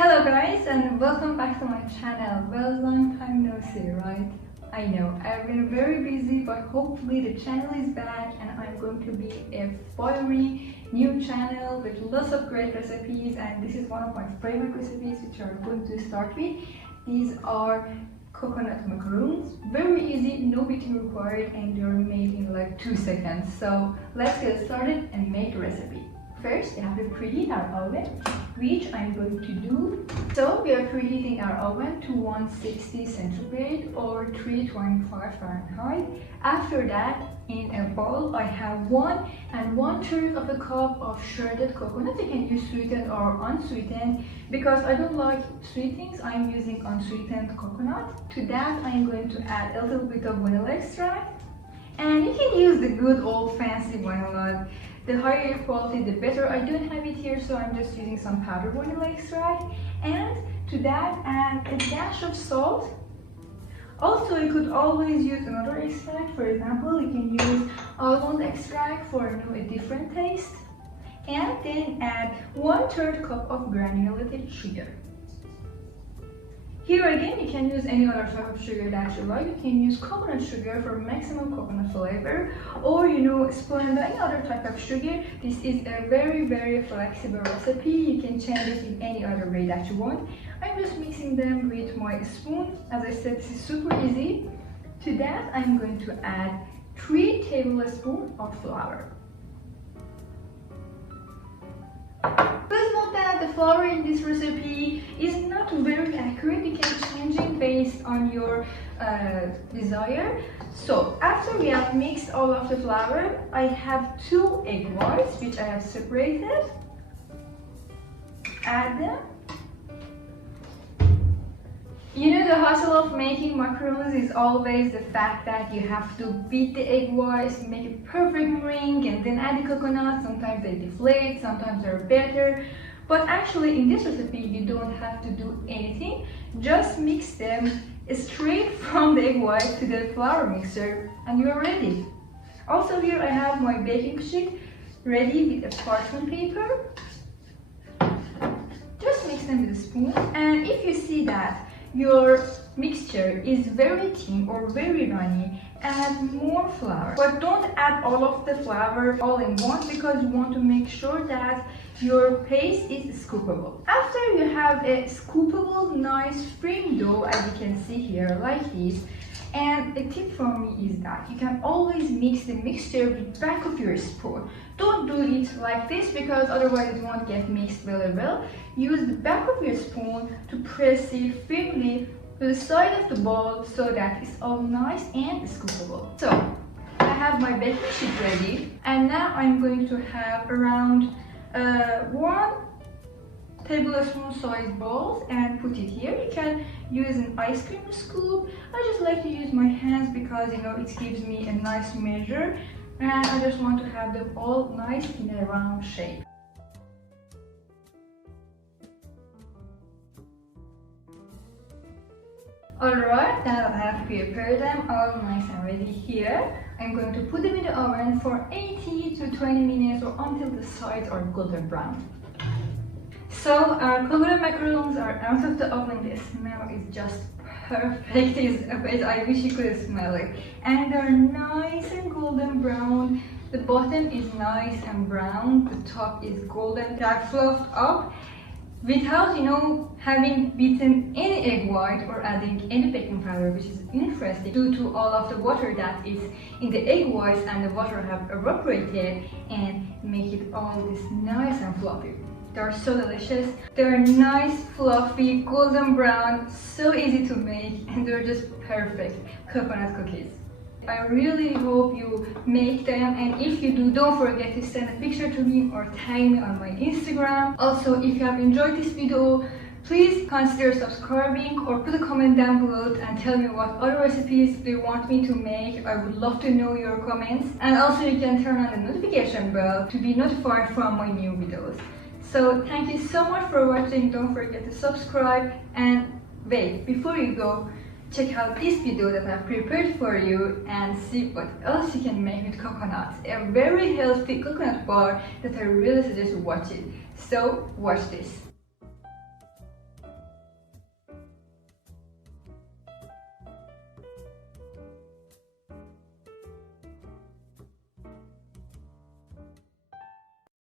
Hello guys, and welcome back to my channel. Well, long time no see, right? I know, I've been very busy, but hopefully the channel is back and I'm going to be a fiery new channel with lots of great recipes, and this is one of my favorite recipes which I'm going to start with. These are coconut macaroons. Very easy, no beating required, and they're made in like 2 seconds. So let's get started and make the recipe. First, we have to preheat our oven, which I'm going to do. So we are preheating our oven to 160 centigrade or 325 Fahrenheit. After that, in a bowl, I have 1 1/3 of a cup of shredded coconut. You can use sweetened or unsweetened. Because I don't like sweet things, I'm using unsweetened coconut. To that, I'm going to add a little bit of vanilla extract. And you can use the good old fancy vanilla. The higher quality, the better. I don't have it here, so I'm just using some powdered vanilla extract. And to that, add a dash of salt. Also, you could always use another extract. For example, you can use almond extract for a different taste. And then add 1/3 cup of granulated sugar. Here again, you can use any other type of sugar that you like. You can use coconut sugar for maximum coconut flavor, or Splenda, any other type of sugar. This is a very flexible recipe. You can change it in any other way that you want. I'm just mixing them with my spoon. As I said, this is super easy. To that, I'm going to add 3 tablespoons of flour. Please note that the flour in this recipe is not very accurate. You can change it based on your desire. So after we have mixed all of the flour, I have 2 egg whites which I have separated. Add them. The hustle of making macaroons is always the fact that you have to beat the egg whites, make a perfect meringue, and then add the coconut. Sometimes they deflate, sometimes they're better. But actually in this recipe, you don't have to do anything. Just mix them straight from the egg white to the flour mixer and you're ready. Also here I have my baking sheet ready with a parchment paper. Just mix them with a spoon, and if you see that your mixture is very thin or very runny, add more flour. But don't add all of the flour all in once, because you want to make sure that your paste is scoopable. After you have a scoopable, nice firm dough, as you can see here, like this. And a tip from me is that you can always mix the mixture with the back of your spoon. Don't do it like this, because otherwise it won't get mixed very well. Use the back of your spoon to press it firmly to the side of the bowl so that it's all nice and scoopable. So I have my baking sheet ready, and now I'm going to have around 1 tablespoon size balls and put it here. You can use an ice cream scoop. I just like to use my hands because it gives me a nice measure, and I just want to have them all nice in a round shape. Alright, now I have prepared them all nice and ready here. I'm going to put them in the oven for 80 to 20 minutes or until the sides are golden brown. So our coconut macaroons are out of the oven. The smell is just perfect. I wish you could smell it. And they're nice and golden brown. The bottom is nice and brown. The top is golden. They are fluffed up without having beaten any egg white or adding any baking powder, which is interesting due to all of the water that is in the egg whites, and the water have evaporated and make it all this nice and fluffy. They're so delicious. They're nice, fluffy, golden brown, so easy to make, and they're just perfect coconut cookies. I really hope you make them, and if you do, don't forget to send a picture to me or tag me on my Instagram. Also, if you have enjoyed this video, please consider subscribing or put a comment down below and tell me what other recipes do you want me to make. I would love to know your comments. And also you can turn on the notification bell to be notified from my new videos. So thank you so much for watching. Don't forget to subscribe, and wait, before you go, check out this video that I've prepared for you and see what else you can make with coconuts. A very healthy coconut bar that I really suggest you watch it. So watch this.